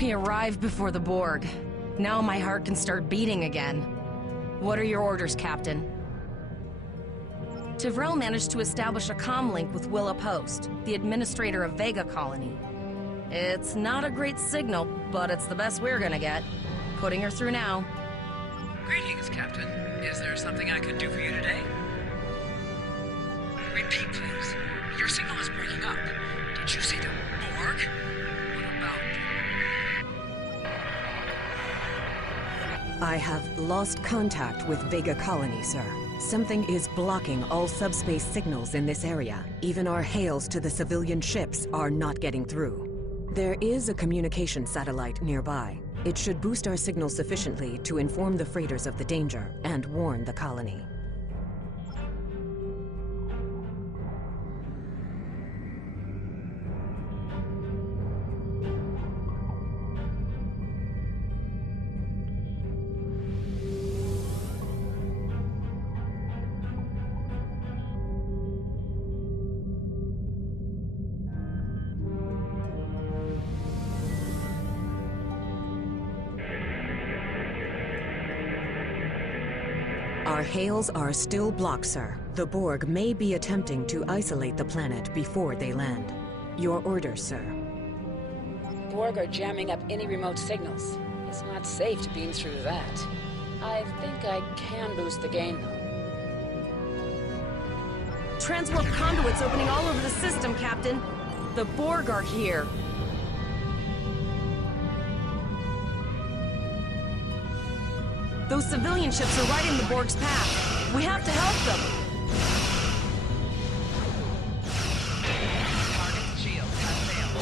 We arrived before the Borg. Now my heart can start beating again. What are your orders, Captain? Tivrel managed to establish a comm link with Willa Post, the administrator of Vega Colony. It's not a great signal, but it's the best we're gonna get. Putting her through now. Greetings, Captain. Is there something I could do for you today? Repeat, please. Your signal is breaking up. Did you see the Borg? What about... I have lost contact with Vega Colony, sir. Something is blocking all subspace signals in this area. Even our hails to the civilian ships are not getting through. There is a communication satellite nearby. It should boost our signal sufficiently to inform the freighters of the danger and warn the colony. Our hails are still blocked, sir. The Borg may be attempting to isolate the planet before they land. Your orders, sir. Borg are jamming up any remote signals. It's not safe to beam through that. I think I can boost the gain, though. Transwarp conduits opening all over the system, Captain. The Borg are here. Those civilian ships are right in the Borg's path. We have to help them. Target shield has failed.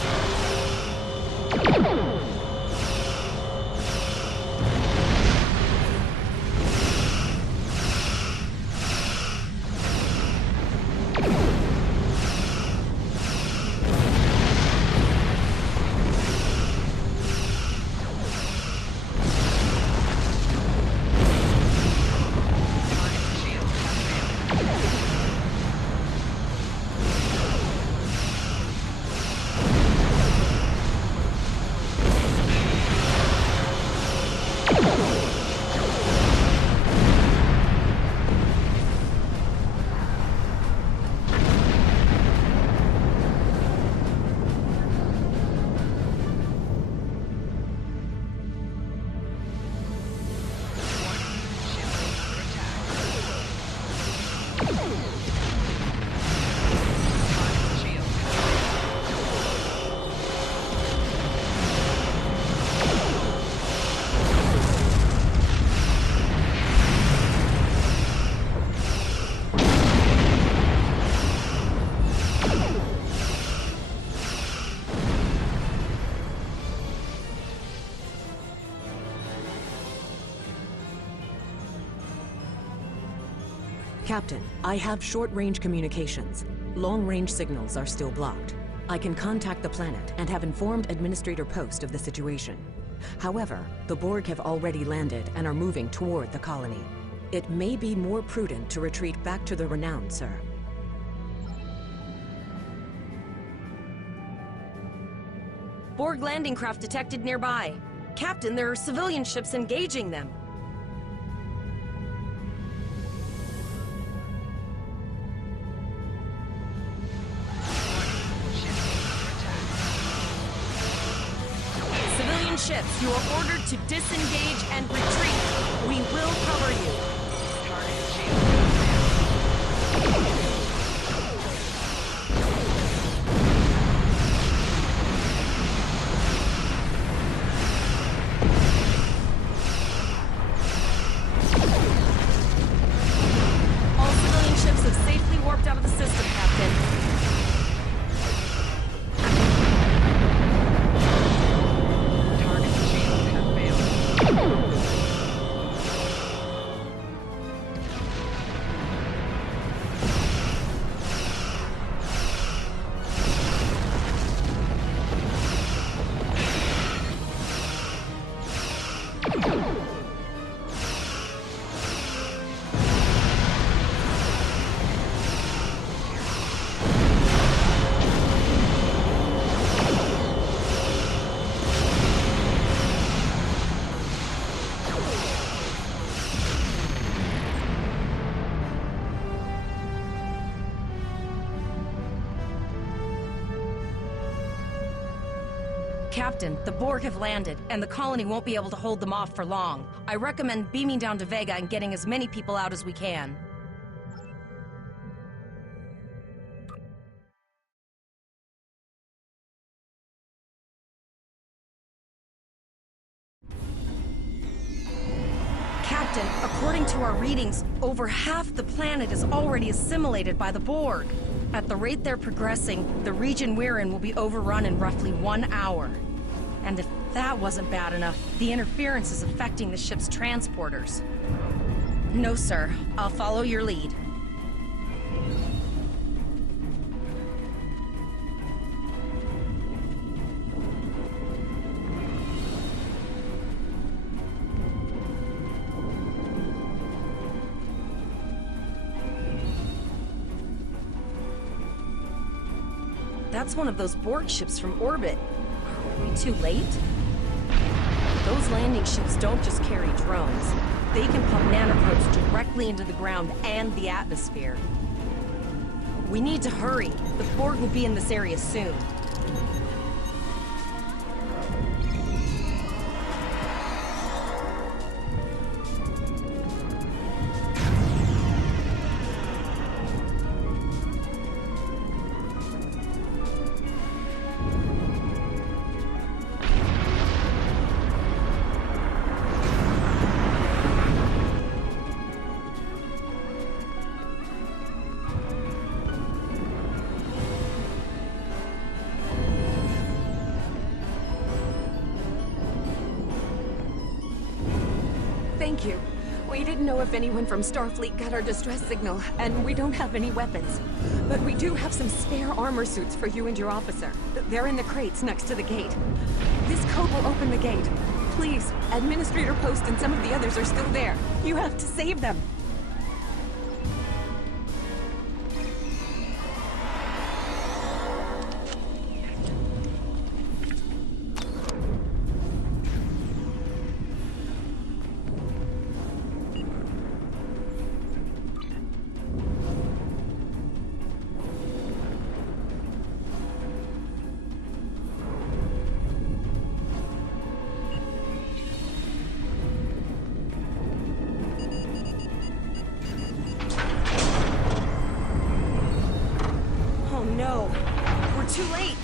Captain, I have short-range communications. Long-range signals are still blocked. I can contact the planet and have informed Administrator Post of the situation. However, the Borg have already landed and are moving toward the colony. It may be more prudent to retreat back to the Renown, sir. Borg landing craft detected nearby. Captain, there are civilian ships engaging them. Civilian ships, you are ordered to disengage and retreat. We will cover you. Target shield has failed. All civilian ships have safely warped out of the system, Captain. Target shield has failed. Captain, the Borg have landed, and the colony won't be able to hold them off for long. I recommend beaming down to Vega and getting as many people out as we can. Captain, according to our readings, over half the planet is already assimilated by the Borg. At the rate they're progressing, the region we're in will be overrun in roughly 1 hour. And if that wasn't bad enough, the interference is affecting the ship's transporters. No, sir. I'll follow your lead. That's one of those Borg ships from orbit. Are we too late? Those landing ships don't just carry drones. They can pump nanoprobes directly into the ground and the atmosphere. We need to hurry. The Borg will be in this area soon. Thank you. We didn't know if anyone from Starfleet got our distress signal, and we don't have any weapons. But we do have some spare armor suits for you and your officer. They're in the crates next to the gate. This code will open the gate. Please, Administrator Post and some of the others are still there. You have to save them. No, we're too late.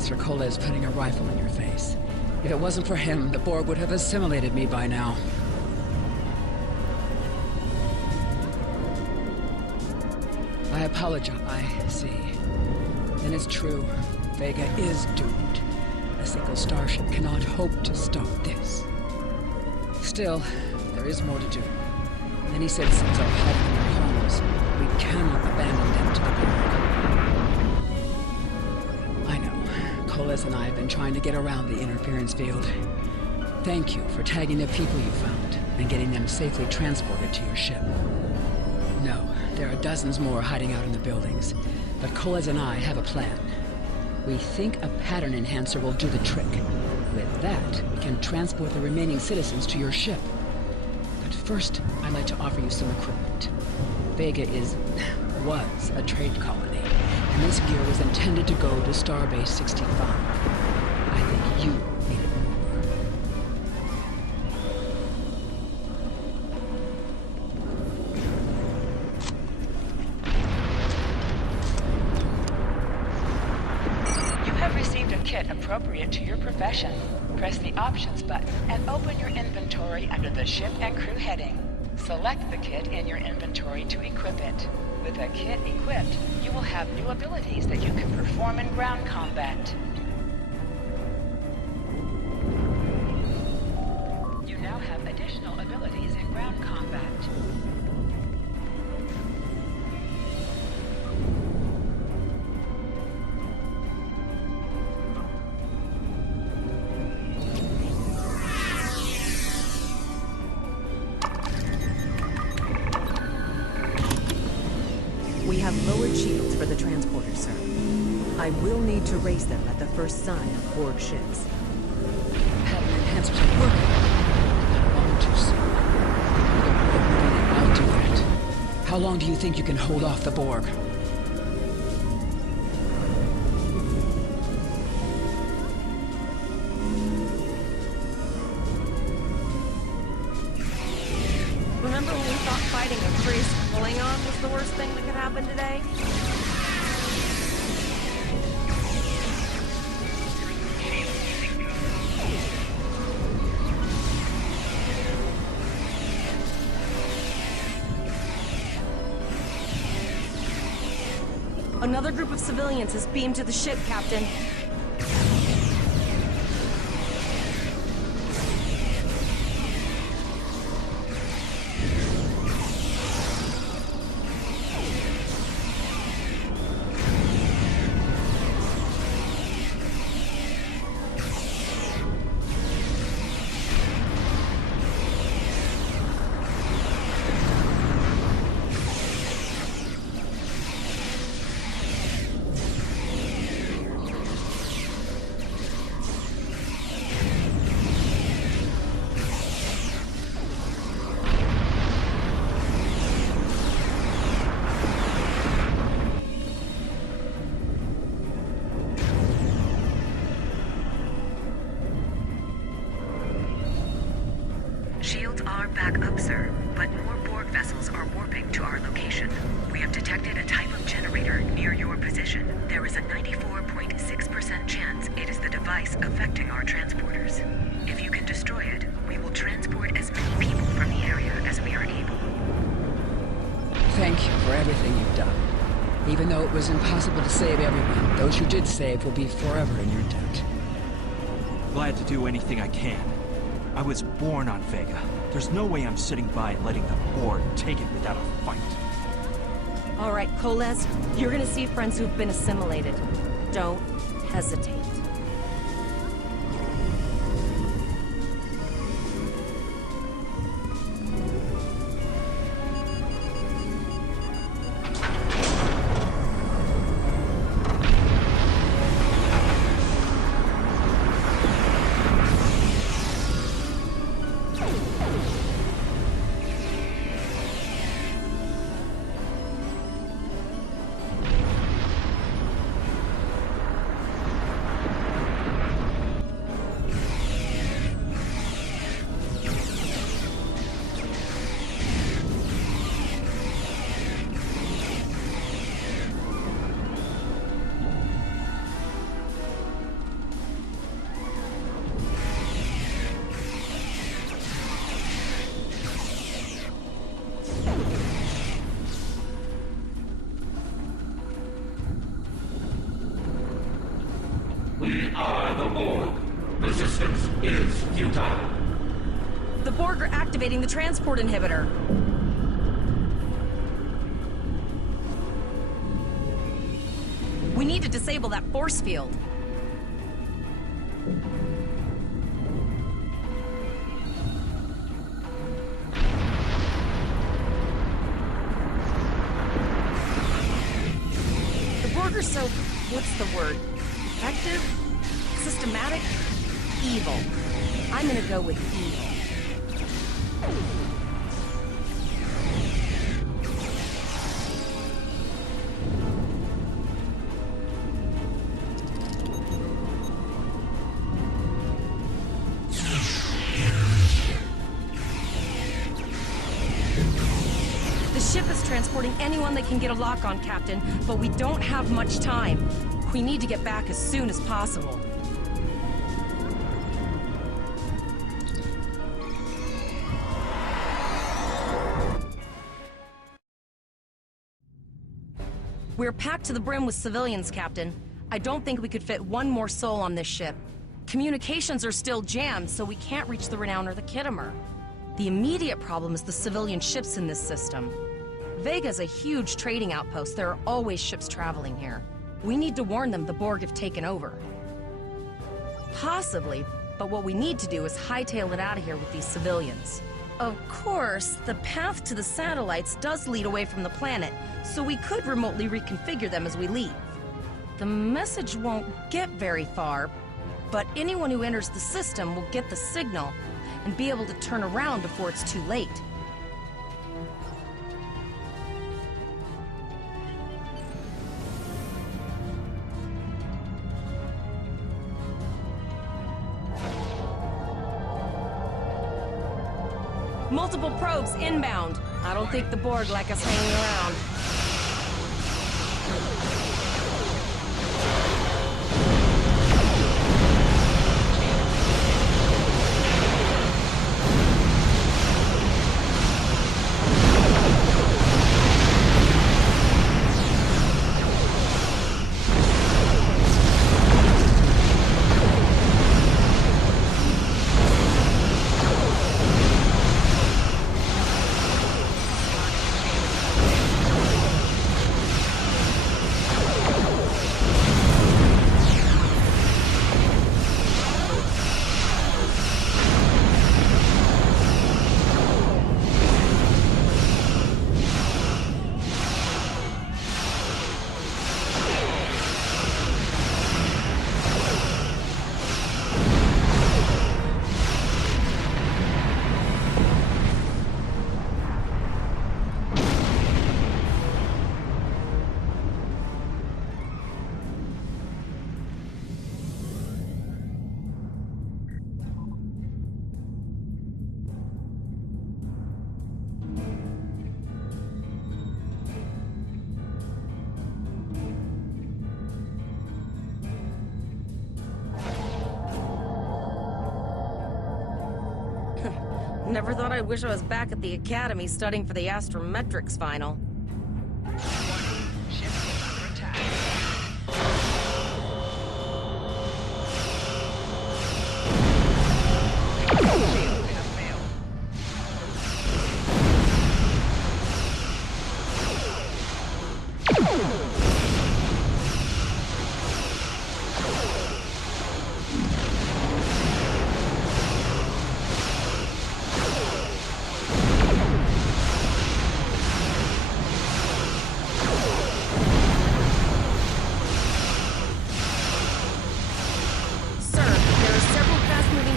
thanks for Koles putting a rifle in your face. If it wasn't for him, the Borg would have assimilated me by now. I apologize. I see. Then it's true. Vega is doomed. A single starship cannot hope to stop this. Still, there is more to do. Many citizens are hiding in their homes. We cannot abandon them to the Borg. I know. Koles and I have been trying to get around the interference field. Thank you for tagging the people you found and getting them safely transported to your ship. No, there are dozens more hiding out in the buildings, but Koles and I have a plan. We think a pattern enhancer will do the trick. With that, we can transport the remaining citizens to your ship. But first, I'd like to offer you some equipment. Vega was a trade colony, and this gear was intended to go to Starbase 65. I think you need it more. You have received a kit appropriate to your profession. Press the Options button and open your inventory under the Ship and Crew heading. Select the kit in your inventory to equip it. With a kit equipped, you will have new abilities that you can perform in ground combat. You now have additional abilities in ground combat. We have lowered shields for the transporters, sir. I will need to raise them at the first sign of Borg ships. Pattern enhancers are working. Not long too soon. I'll do that. How long do you think you can hold off the Borg? Remember when we thought fighting a priest Klingon was the worst thing that could happen today? Another group of civilians has beamed to the ship, Captain. Shields are back up, sir, but more Borg vessels are warping to our location. We have detected a type of generator near your position. There is a 94.6% chance it is the device affecting our transporters. If you can destroy it, we will transport as many people from the area as we are able. Thank you for everything you've done. Even though it was impossible to save everyone, those you did save will be forever in your debt. Glad to do anything I can. I was born on Vega. There's no way I'm sitting by and letting the Borg take it without a fight. All right, Koles, you're gonna see friends who've been assimilated. Don't hesitate. efforts. It is futile. The Borg are activating the transport inhibitor. We need to disable that force field. The Borg are so... what's the word? Effective? Systematic? Evil. I'm gonna go with evil. The ship is transporting anyone that can get a lock on, Captain, but we don't have much time. We need to get back as soon as possible. We're packed to the brim with civilians, Captain. I don't think we could fit one more soul on this ship. Communications are still jammed, so we can't reach the Renown or the Kittimer. The immediate problem is the civilian ships in this system. Vega's a huge trading outpost. There are always ships traveling here. We need to warn them the Borg have taken over. Possibly, but what we need to do is hightail it out of here with these civilians. Of course, the path to the satellites does lead away from the planet, so we could remotely reconfigure them as we leave. The message won't get very far, but anyone who enters the system will get the signal and be able to turn around before it's too late. Multiple probes inbound. I don't think the Borg like us hanging around. Never thought I'd wish I was back at the Academy studying for the astrometrics final. Ship is under attack. Shields have failed.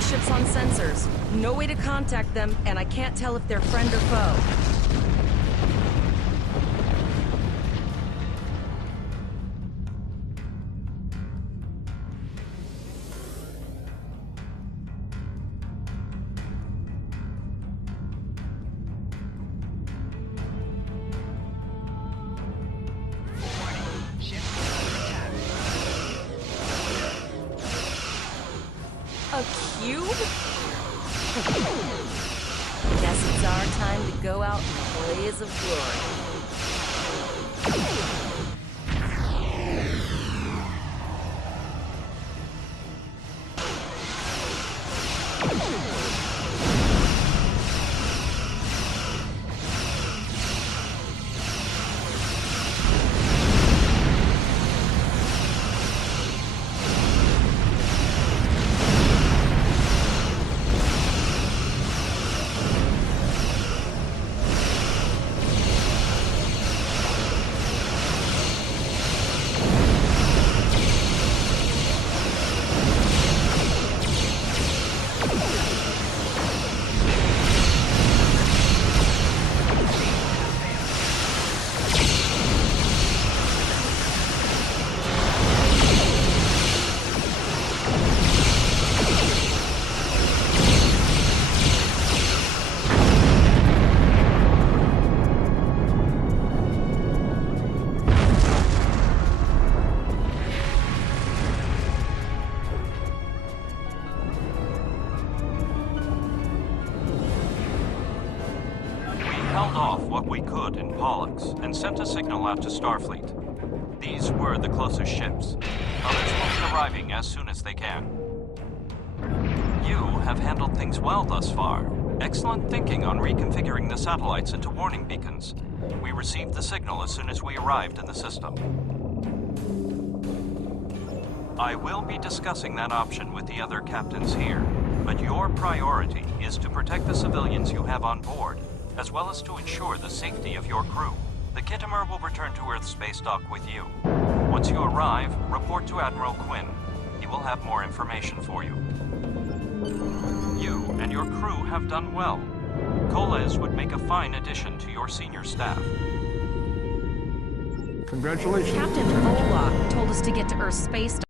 Ships on sensors. No way to contact them, and I can't tell if they're friend or foe. A cube? Guess it's our time to go out in a blaze of glory. Held off what we could in Pollux and sent a signal out to Starfleet. These were the closest ships. Others will be arriving as soon as they can. You have handled things well thus far. Excellent thinking on reconfiguring the satellites into warning beacons. We received the signal as soon as we arrived in the system. I will be discussing that option with the other captains here, but your priority is to protect the civilians you have on board, as well as to ensure the safety of your crew. The Kittimer will return to Earth space dock with you. Once you arrive, report to Admiral Quinn. He will have more information for you. You and your crew have done well. Koles would make a fine addition to your senior staff. Congratulations. Captain Volok told us to get to Earth space dock.